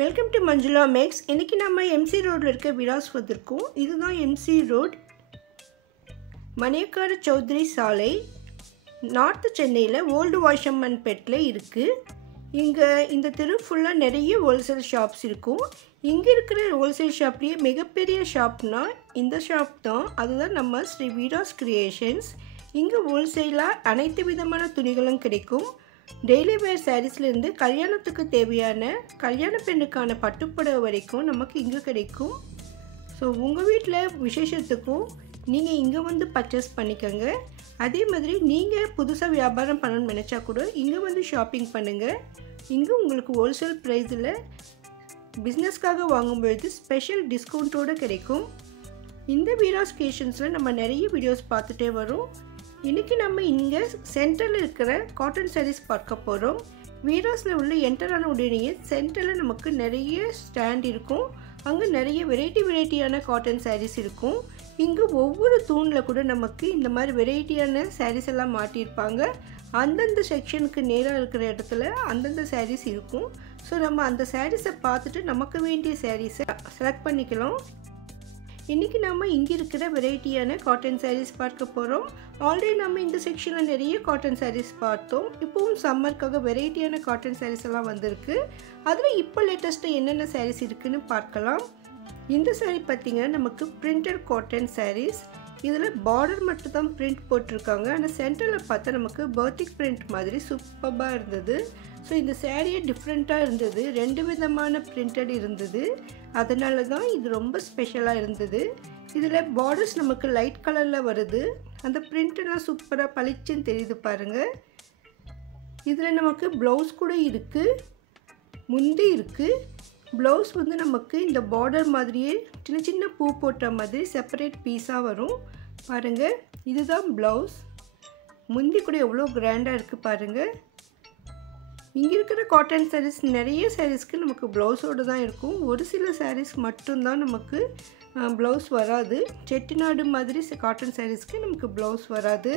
Welcome to Manjula maths. இன்றைக்கி நம்ம MC ரோடில் இருக்க விராஸ் வந்திருக்கோம். இதுதான் எம்சி ரோட், மணியக்கார சௌத்ரி சாலை, நார்த்து சென்னையில் ஓல்டு வாஷம்மன்பேட்டில் இருக்குது. இங்கே இந்த தெரு ஃபுல்லாக நிறைய ஹோல்சேல் ஷாப்ஸ் இருக்கும். இங்கே இருக்கிற ஹோல்சேல் ஷாப்லேயே மிகப்பெரிய ஷாப்னா இந்த ஷாப் தான். அதுதான் நம்ம ஸ்ரீ விராஸ் கிரியேஷன்ஸ். இங்கே ஹோல்சேலாக அனைத்து விதமான துணிகளும் கிடைக்கும். டெய்லி வேர் சாரீஸ்லேருந்து கல்யாணத்துக்கு தேவையான கல்யாண பெண்ணுக்கான பட்டுப்புடவை வரைக்கும் நமக்கு இங்கே கிடைக்கும். ஸோ உங்கள் வீட்டில் விசேஷத்துக்கும் நீங்கள் இங்கே வந்து பர்ச்சேஸ் பண்ணிக்கோங்க. அதே மாதிரி நீங்கள் புதுசாக வியாபாரம் பண்ணணும்னு நினச்சா கூட இங்கே வந்து ஷாப்பிங் பண்ணுங்கள். இங்கே உங்களுக்கு ஹோல்சேல் ப்ரைஸில் பிஸ்னஸ்க்காக வாங்கும்பொழுது ஸ்பெஷல் டிஸ்கவுண்ட்டோடு கிடைக்கும். இந்த விராஸ் கிரியேஷன்ஸில் நம்ம நிறைய வீடியோஸ் பார்த்துட்டே வரோம். இன்றைக்கி நம்ம இங்கே சென்டரில் இருக்கிற காட்டன் சாரீஸ் பார்க்க போகிறோம். விராஸில் உள்ள என்டரான உடனே சென்டரில் நமக்கு நிறைய ஸ்டாண்ட் இருக்கும். அங்கே நிறைய வெரைட்டியான காட்டன் சாரீஸ் இருக்கும். இங்கே ஒவ்வொரு தூணில் கூட நமக்கு இந்த மாதிரி வெரைட்டியான சாரீஸ் எல்லாம் மாட்டியிருப்பாங்க. அந்தந்த செக்ஷனுக்கு நேராக இருக்கிற இடத்துல அந்தந்த சாரீஸ் இருக்கும். ஸோ நம்ம அந்த சாரீஸை பார்த்துட்டு நமக்கு வேண்டிய சாரீஸை செலக்ட் பண்ணிக்கலாம். இன்றைக்கி நம்ம இங்கே இருக்கிற வெரைட்டியான காட்டன் சாரீஸ் பார்க்க போகிறோம். ஆல்ரெடி நம்ம இந்த செக்ஷனில் நிறைய காட்டன் சாரீஸ் பார்த்தோம். இப்போவும் சம்மருக்காக வெரைட்டியான காட்டன் சாரீஸ் எல்லாம் வந்திருக்கு. அதில் இப்போ லேட்டஸ்ட்டாக என்னென்ன சாரீஸ் இருக்குதுன்னு பார்க்கலாம். இந்த சாரீ பார்த்திங்கன்னா நமக்கு பிரிண்டட் காட்டன் சாரீஸ். இதில் பார்டர் மட்டும் தான் பிரிண்ட் போட்டிருக்காங்க. ஆனால் சென்டரில் பார்த்தா நமக்கு பர்த்திக் பிரிண்ட் மாதிரி சூப்பராக இருந்தது. ஸோ இந்த சாரியே டிஃப்ரெண்ட்டாக இருந்தது. ரெண்டு விதமான பிரிண்டட் இருந்தது. அதனால தான் இது ரொம்ப ஸ்பெஷலாக இருந்தது. இதில் பார்டர்ஸ் நமக்கு லைட் கலரில் வருது. அந்த பிரிண்டெல்லாம் சூப்பராக பளிச்சுன்னு தெரியுது பாருங்கள். இதில் நமக்கு ப்ளவுஸ் கூட இருக்குது, முந்தி இருக்குது. ப்ளவுஸ் வந்து நமக்கு இந்த பார்டர் மாதிரியே சின்ன சின்ன பூ போட்ட மாதிரி செப்பரேட் பீஸாக வரும் பாருங்கள். இதுதான் ப்ளவுஸ். முந்தி கூட எவ்வளோ கிராண்டாக இருக்குது பாருங்கள். இங்கே இருக்கிற காட்டன் சாரீஸ் நிறைய சாரீஸ்க்கு நமக்கு ப்ளவுஸோடு தான் இருக்கும். ஒரு சில சாரீஸ் மட்டும்தான் நமக்கு ப்ளவுஸ் வராது. செட்டிநாடு மாதிரி காட்டன் சாரீஸ்க்கு நமக்கு ப்ளவுஸ் வராது.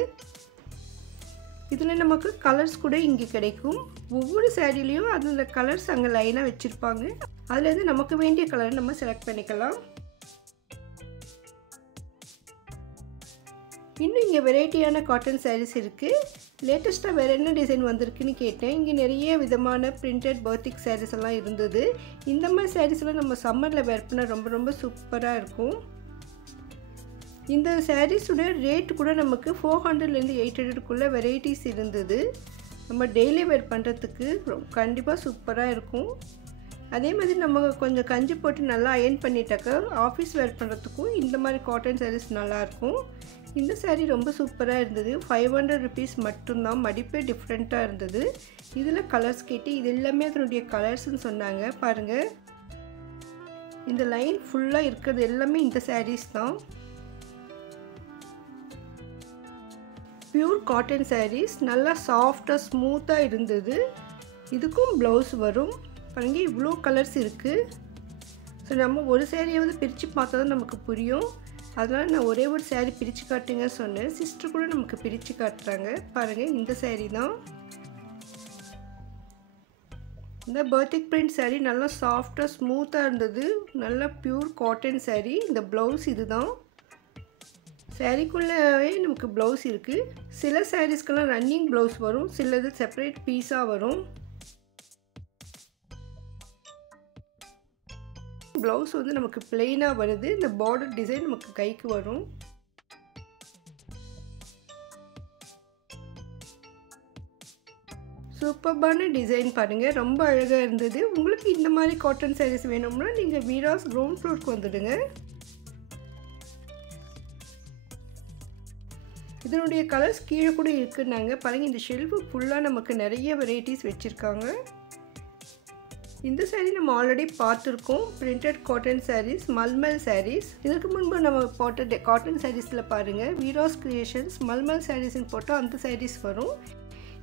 இதில் நமக்கு கலர்ஸ் கூட இங்கே கிடைக்கும். ஒவ்வொரு சாரீலையும் அதில் கலர்ஸ் அங்கே லைனாக வச்சுருப்பாங்க. அதுலேருந்து நமக்கு வேண்டிய கலரை நம்ம செலக்ட் பண்ணிக்கலாம். இன்னும் இங்கே வெரைட்டியான காட்டன் சாரீஸ் இருக்குது. லேட்டஸ்ட்டாக வேறு என்ன டிசைன் வந்திருக்குன்னு கேட்டேன். இங்கே நிறைய விதமான பிரிண்டட் பர்த்திக் சாரீஸ் எல்லாம் இருந்தது. இந்த மாதிரி சாரீஸ்லாம் நம்ம சம்மரில் வேர் பண்ணால் ரொம்ப ரொம்ப சூப்பராக இருக்கும். இந்த சாரீஸோட ரேட் கூட நமக்கு 400லேருந்து 800க்குள்ளே வெரைட்டிஸ் இருந்தது. நம்ம டெய்லி வேர் பண்ணுறதுக்கு கண்டிப்பாக சூப்பராக இருக்கும். அதே மாதிரி நம்ம கொஞ்சம் கஞ்சி போட்டு நல்லா அயர்ன் பண்ணிட்டாக்கா ஆஃபீஸ் வேர் பண்ணுறதுக்கும் இந்த மாதிரி காட்டன் சாரீஸ் நல்லாயிருக்கும். இந்த சாரீ ரொம்ப சூப்பராக இருந்தது. 500 ருபீஸ் மட்டும்தான். மடிப்பே டிஃப்ரெண்ட்டாக இருந்தது. இதில் கலர்ஸ் கேட்டு இது எல்லாமே அதனுடைய கலர்ஸ்ன்னு சொன்னாங்க பாருங்கள். இந்த லைன் ஃபுல்லாக இருக்கிறது எல்லாமே இந்த சாரீஸ் தான். பியூர் காட்டன் சாரீஸ் நல்லா சாஃப்டாக ஸ்மூத்தாக இருந்தது. இதுக்கும் ப்ளவுஸ் வரும் பாருங்கள். இவ்வளோ கலர்ஸ் இருக்குது. ஸோ நம்ம ஒரு சாரியாவது பிரித்து பார்த்தா தான் நமக்கு புரியும். அதனால் நான் ஒரே ஒரு சாரீ பிரித்து காட்டுங்க சொன்னேன். சிஸ்டர் கூட நமக்கு பிரித்து காட்டுறாங்க பாருங்கள். இந்த சாரீ தான். இந்த பர்த்திக் பிரிண்ட் சாரீ நல்லா சாஃப்டாக ஸ்மூத்தாக இருந்தது. நல்லா பியூர் காட்டன் சாரீ. இந்த ப்ளவுஸ் இது தான். சாரீக்குள்ளே நமக்கு ப்ளவுஸ் இருக்குது. சில சாரீஸ்க்கெல்லாம் ரன்னிங் ப்ளவுஸ் வரும், சிலது செப்பரேட் பீஸாக வரும். ப்ளவுஸ் வந்து நமக்கு பிளெயினாக வருது. இந்த பார்டர் டிசைன் நமக்கு கைக்கு வரும். சூப்பர்பான டிசைன் பாருங்கள். ரொம்ப அழகாக இருந்தது. உங்களுக்கு இந்த மாதிரி காட்டன் சாரீஸ் வேணும்னா நீங்கள் விராஸ் கிரவுண்ட் ஃப்ளோருக்கு வந்துடுங்க. இதனுடைய கலர்ஸ் கீழே கூட இருக்குன்னாங்க பாருங்கள். இந்த ஷெல்ஃபு ஃபுல்லாக நமக்கு நிறைய வெரைட்டிஸ் வச்சுருக்காங்க. இந்த சாரீ நம்ம ஆல்ரெடி பார்த்துருக்கோம். Printed cotton saris, mulmul saris. இதுக்கு முன்பு நம்ம போட்ட காட்டன் சாரீஸில் பாருங்கள் விராஸ் கிரியேஷன்ஸ் மல்மல் சாரீஸ்ன்னு போட்டால் அந்த சாரீஸ் வரும்.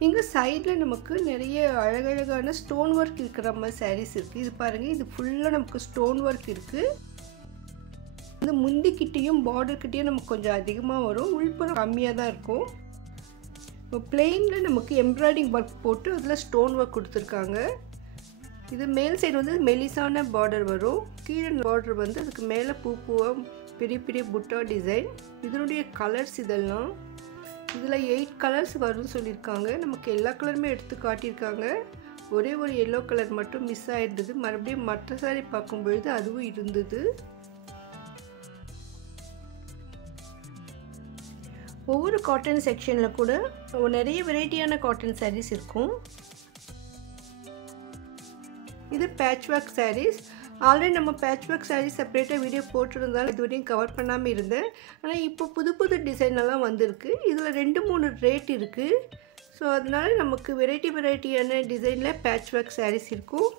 இங்கே சைடில் நமக்கு நிறைய அழகழகான ஸ்டோன் ஒர்க் இருக்கிற மாதிரி சாரீஸ் இருக்குது. இது பாருங்கள். இது ஃபுல்லாக நமக்கு ஸ்டோன் ஒர்க் இருக்குது. இந்த முந்திக்கிட்டேயும் பார்டர்கிட்டையும் நமக்கு கொஞ்சம் அதிகமாக வரும். உள்புறம் கம்மியாக தான் இருக்கும். இப்போ பிளெயினில் நமக்கு எம்ப்ராய்டிங் ஒர்க் போட்டு அதில் ஸ்டோன் ஒர்க் கொடுத்துருக்காங்க. இது மேல் சைடு வந்து மெலிசான பார்டர் வரும், கீழே பார்டர் வந்து அதுக்கு மேலே பூவா பெரிய பெரிய புட்டா டிசைன். இதனுடைய கலர்ஸ் இதெல்லாம் இதில் 8 கலர்ஸ் வரும்னு சொல்லியிருக்காங்க. நமக்கு எல்லா கலருமே எடுத்து காட்டியிருக்காங்க. ஒரே ஒரு எல்லோ கலர் மட்டும் மிஸ் ஆகிருந்தது. மறுபடியும் மற்ற சாரி பார்க்கும்பொழுது அதுவும் இருந்தது. ஒவ்வொரு காட்டன் செக்ஷனில் கூட நிறைய வெரைட்டியான காட்டன் சாரீஸ் இருக்கும். இது பேட்ச் ஒர்க் சாரீஸ். ஆல்ரெடி நம்ம பேட்ச் ஒர்க் சாரீஸ் செப்பரேட்டாக வீடியோ போட்டிருந்தாலும் இதுவரையும் கவர் பண்ணாமல் இருந்தேன். ஆனால் இப்போ புது புது டிசைனெல்லாம் வந்திருக்கு. இதில் 2-3 ரேட் இருக்குது. ஸோ அதனால நமக்கு வெரைட்டியான டிசைனில் பேட்ச் ஒர்க் சாரீஸ் இருக்கும்.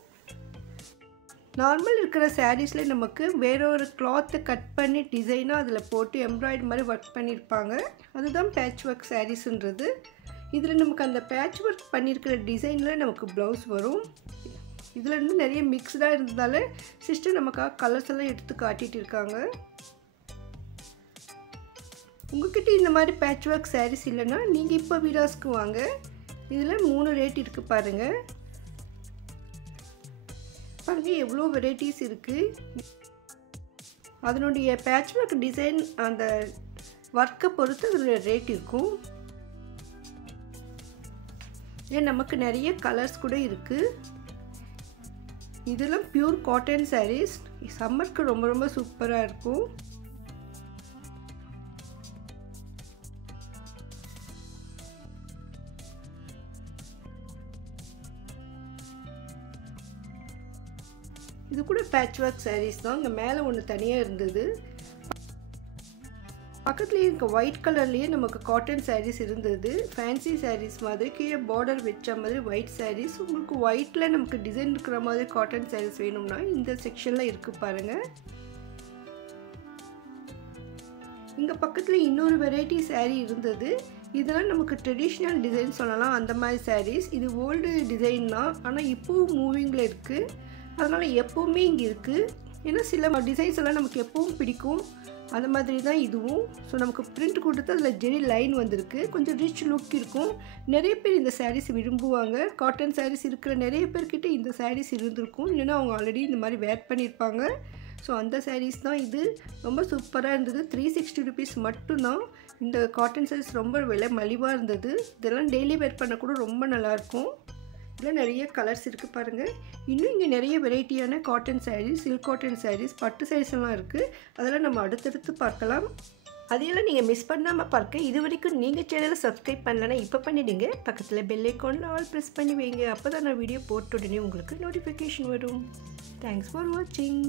நார்மல் இருக்கிற சாரீஸில் நமக்கு வேற ஒரு கிளாத்தை கட் பண்ணி டிசைனாக அதில் போட்டு எம்ப்ராய்டரி மாதிரி ஒர்க் பண்ணியிருப்பாங்க. அதுதான் பேட்ச் ஒர்க் சாரீஸுன்றது. இதில் நமக்கு அந்த பேட்ச் ஒர்க் பண்ணியிருக்கிற டிசைனில் நமக்கு ப்ளவுஸ் வரும். இதில் இருந்து நிறைய மிக்ஸ்டாக இருந்ததால் சிஸ்டர் நமக்காக கலர்ஸ் எல்லாம் எடுத்து காட்டிகிட்டு இருக்காங்க. உங்கள்கிட்ட இந்த மாதிரி பேட்ச் ஒர்க் சாரீஸ் இல்லைன்னா நீங்கள் இப்போ வீடியோஸ்க்கு வாங்க. இதில் 3 ரேட் இருக்குது பாருங்கள். பாருங்கள் எவ்வளோ வெரைட்டிஸ் இருக்குது. அதனுடைய பேட்ச் ஒர்க் டிசைன் அந்த ஒர்க்கை பொறுத்து அதனுடைய ரேட் இருக்கும். ஏன் நமக்கு நிறைய கலர்ஸ் கூட இருக்குது. இதெல்லாம் பியூர் காட்டன் சாரீஸ். சம்மருக்கு ரொம்ப ரொம்ப சூப்பராக இருக்கும். இது கூட பேட்ச் ஒர்க் சாரீஸ் தான். இங்கே மேலே ஒன்று தனியாக இருந்தது. பக்கத்துலேயே இருக்க ஒயிட் கலர்லேயே நமக்கு காட்டன் சாரீஸ் இருந்தது. ஃபேன்சி சாரீஸ் மாதிரி கீழே பார்டர் வச்ச மாதிரி ஒயிட் சாரீஸ். உங்களுக்கு ஒயிட்டில் நமக்கு டிசைன் இருக்கிற மாதிரி காட்டன் சாரீஸ் வேணும்னா இந்த செக்ஷனில் இருக்குது பாருங்கள். இங்கே பக்கத்தில் இன்னொரு வெரைட்டி சாரீ இருந்தது. இதெல்லாம் நமக்கு ட்ரெடிஷ்னல் டிசைன் சொல்லலாம். அந்த மாதிரி சாரீஸ். இது ஓல்டு டிசைன் தான், ஆனால் இப்போவும் மூவிங்கில் இருக்குது. அதனால் எப்போவுமே இங்கே இருக்குது. ஏன்னா சில டிசைன்ஸ் எல்லாம் நமக்கு எப்பவும் பிடிக்கும். அந்த மாதிரி தான் இதுவும். ஸோ நமக்கு பிரிண்ட் கொடுத்து அதில் ஜெரி லைன் வந்திருக்கு. கொஞ்சம் ரிச் லுக் இருக்கும். நிறைய பேர் இந்த சாரீஸ் விரும்புவாங்க. காட்டன் சாரீஸ் இருக்கிற நிறைய பேர்கிட்ட இந்த சாரீஸ் இருந்திருக்கும். இல்லைன்னா அவங்க ஆல்ரெடி இந்த மாதிரி வேர் பண்ணியிருப்பாங்க. ஸோ அந்த சாரீஸ் தான் இது. ரொம்ப சூப்பராக இருந்தது. 360 rupees மட்டும்தான். இந்த காட்டன் சாரீஸ் ரொம்ப விலை மலிவாக இருந்தது. இதெல்லாம் டெய்லி வேர் பண்ண கூட ரொம்ப நல்லாயிருக்கும். இதில் நிறைய கலர்ஸ் இருக்குது பாருங்கள். இன்னும் இங்கே நிறைய வெரைட்டியான cotton saris, silk cotton saris, பட்டு சாரீஸ் எல்லாம் இருக்குது. அதெல்லாம் நம்ம அடுத்தடுத்து பார்க்கலாம். அதையெல்லாம் நீங்கள் மிஸ் பண்ணாமல் பார்க்க இது வரைக்கும் நீங்கள் சேனலை சப்ஸ்கிரைப் பண்ணலன்னா இப்போ பண்ணிவிடுங்க. பக்கத்தில் பெல் ஐக்கானில் ஆல் ப்ரெஸ் பண்ணி வைங்க. அப்போ தான் நான் வீடியோ போட்ட உடனே உங்களுக்கு நோட்டிஃபிகேஷன் வரும். தேங்க்ஸ் ஃபார் வாட்சிங்.